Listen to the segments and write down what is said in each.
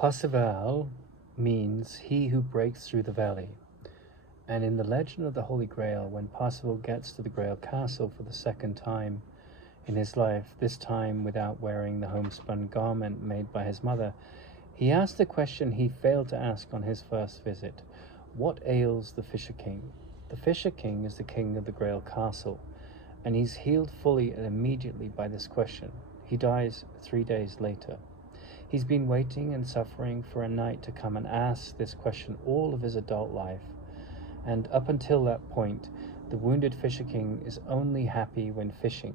Parsifal means he who breaks through the valley. And in the legend of the Holy Grail, when Parsifal gets to the Grail Castle for the second time in his life, this time without wearing the homespun garment made by his mother, he asked the question he failed to ask on his first visit. What ails the Fisher King? The Fisher King is the king of the Grail Castle, and he's healed fully and immediately by this question. He dies 3 days later. He's been waiting and suffering for a knight to come and ask this question all of his adult life. And up until that point, the wounded Fisher King is only happy when fishing.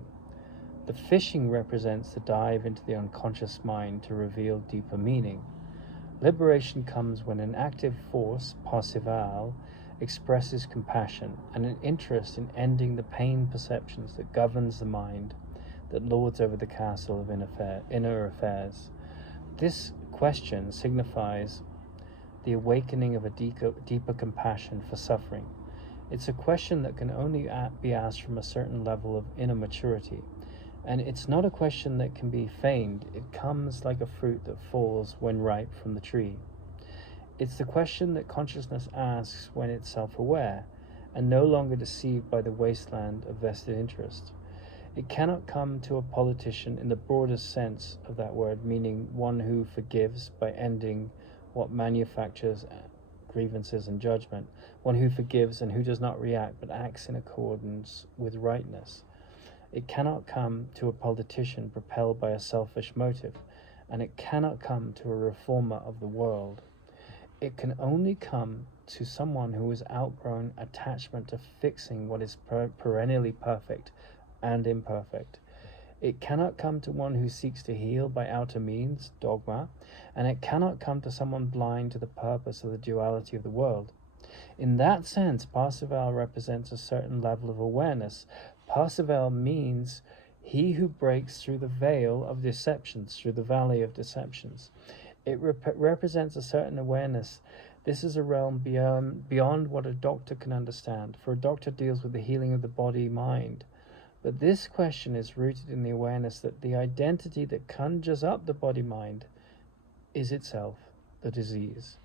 The fishing represents the dive into the unconscious mind to reveal deeper meaning. Liberation comes when an active force, Parsifal, expresses compassion and an interest in ending the pain perceptions that governs the mind, that lords over the castle of inner affairs. This question signifies the awakening of a deeper compassion for suffering. It's a question that can only be asked from a certain level of inner maturity. And it's not a question that can be feigned. It comes like a fruit that falls when ripe from the tree. It's the question that consciousness asks when it's self-aware and no longer deceived by the wasteland of vested interest. It cannot come to a politician in the broadest sense of that word, meaning one who forgives by ending what manufactures grievances and judgment, one who forgives and who does not react but acts in accordance with rightness. It cannot come to a politician propelled by a selfish motive, and it cannot come to a reformer of the world. It can only come to someone who has outgrown attachment to fixing what is perennially perfect and imperfect. It cannot come to one who seeks to heal by outer means, dogma, and it cannot come to someone blind to the purpose of the duality of the world. In that sense, Parsifal represents a certain level of awareness. Parsifal means he who breaks through the veil of deceptions, through the valley of deceptions. It represents a certain awareness. This is a realm beyond what a doctor can understand, for a doctor deals with the healing of the body-mind. But this question is rooted in the awareness that the identity that conjures up the body-mind is itself the disease.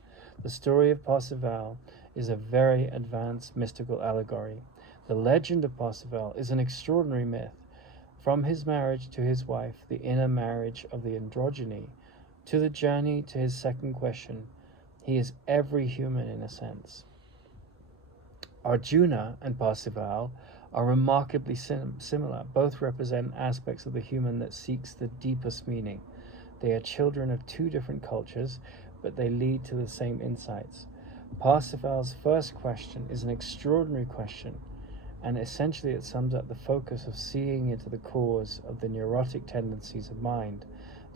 The story of Parsifal is a very advanced mystical allegory. The legend of Parsifal is an extraordinary myth. From his marriage to his wife, the inner marriage of the androgyny, to the journey to his second question, he is every human in a sense. Arjuna and Parsifal are remarkably similar. Both represent aspects of the human that seeks the deepest meaning. They are children of two different cultures, but they lead to the same insights. Parsifal's first question is an extraordinary question, and essentially it sums up the focus of seeing into the cause of the neurotic tendencies of mind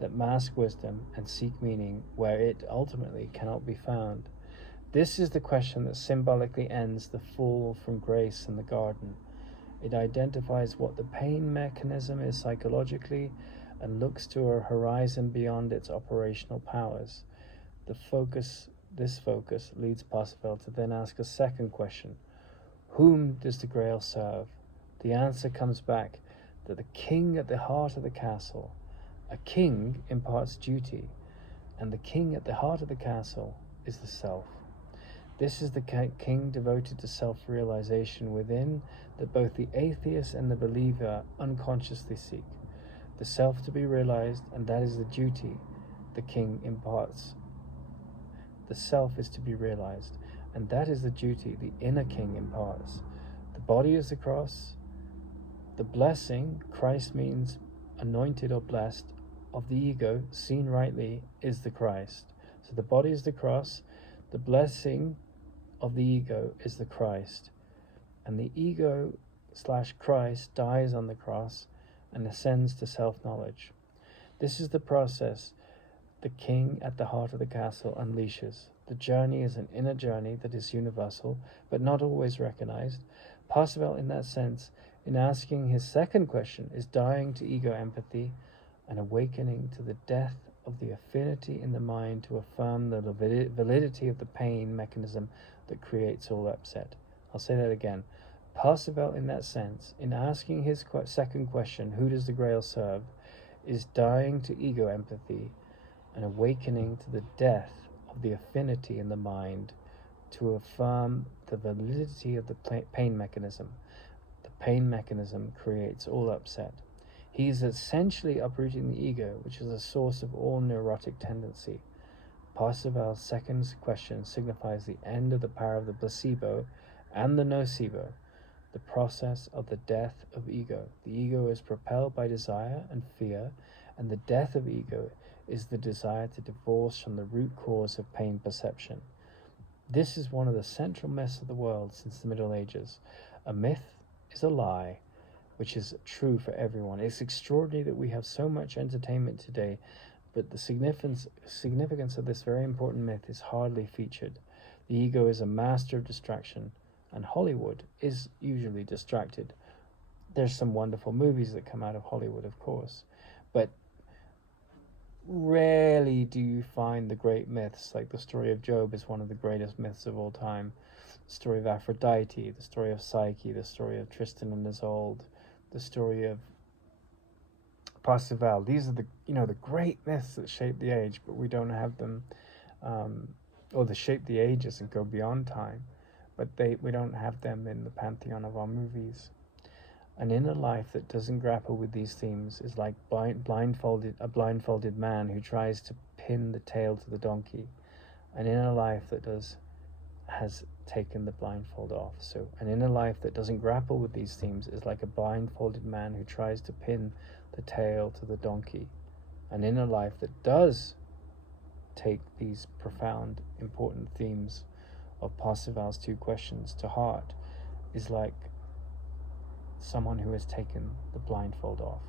that mask wisdom and seek meaning where it ultimately cannot be found. This is the question that symbolically ends the fall from grace in the garden. It identifies what the pain mechanism is psychologically and looks to a horizon beyond its operational powers. This focus leads Parsifal to then ask a second question. Whom does the Grail serve? The answer comes back that the king at the heart of the castle. A king imparts duty, and the king at the heart of the castle is the self. This is the king devoted to self-realization within that both the atheist and the believer unconsciously seek. The self to be realized, and that is the duty the king imparts. The self is to be realized, and that is the duty the inner king imparts. The body is the cross. The blessing, Christ means anointed or blessed, of the ego, seen rightly, is the Christ. So the body is the cross. The blessing of the ego is the Christ. And the ego/Christ dies on the cross and ascends to self-knowledge. This is the process the king at the heart of the castle unleashes. The journey is an inner journey that is universal, but not always recognized. Parsifal, in that sense, in asking his second question, is dying to ego empathy and awakening to the death of the affinity in the mind to affirm the validity of the pain mechanism that creates all upset. I'll say that again. Parsifal, in that sense, in asking his second question, who does the Grail serve, is dying to ego empathy an awakening to the death of the affinity in the mind to affirm the validity of the pain mechanism. The pain mechanism creates all upset. He is essentially uprooting the ego, which is the source of all neurotic tendency. Parsifal's second question signifies the end of the power of the placebo and the nocebo, the process of the death of ego. The ego is propelled by desire and fear, and the death of ego is the desire to divorce from the root cause of pain perception. This is one of the central myths of the world since the Middle Ages. A myth is a lie, which is true for everyone. It's extraordinary that we have so much entertainment today, but the significance of this very important myth is hardly featured. The ego is a master of distraction, and Hollywood is usually distracted. There's some wonderful movies that come out of Hollywood, of course, but rarely do you find the great myths. Like the story of Job is one of the greatest myths of all time. The story of Aphrodite, the story of Psyche, the story of Tristan and Isolde, the story of Parsifal. These are the great myths that shape the age, but we don't have them, or that shape the ages and go beyond time, but we don't have them in the pantheon of our movies. An inner life that doesn't grapple with these themes is like a blindfolded man who tries to pin the tail to the donkey. An inner life that has taken the blindfold off. So an inner life that doesn't grapple with these themes is like a blindfolded man who tries to pin the tail to the donkey. An inner life that does take these profound, important themes of Parsifal's 2 questions to heart is like someone who has taken the blindfold off.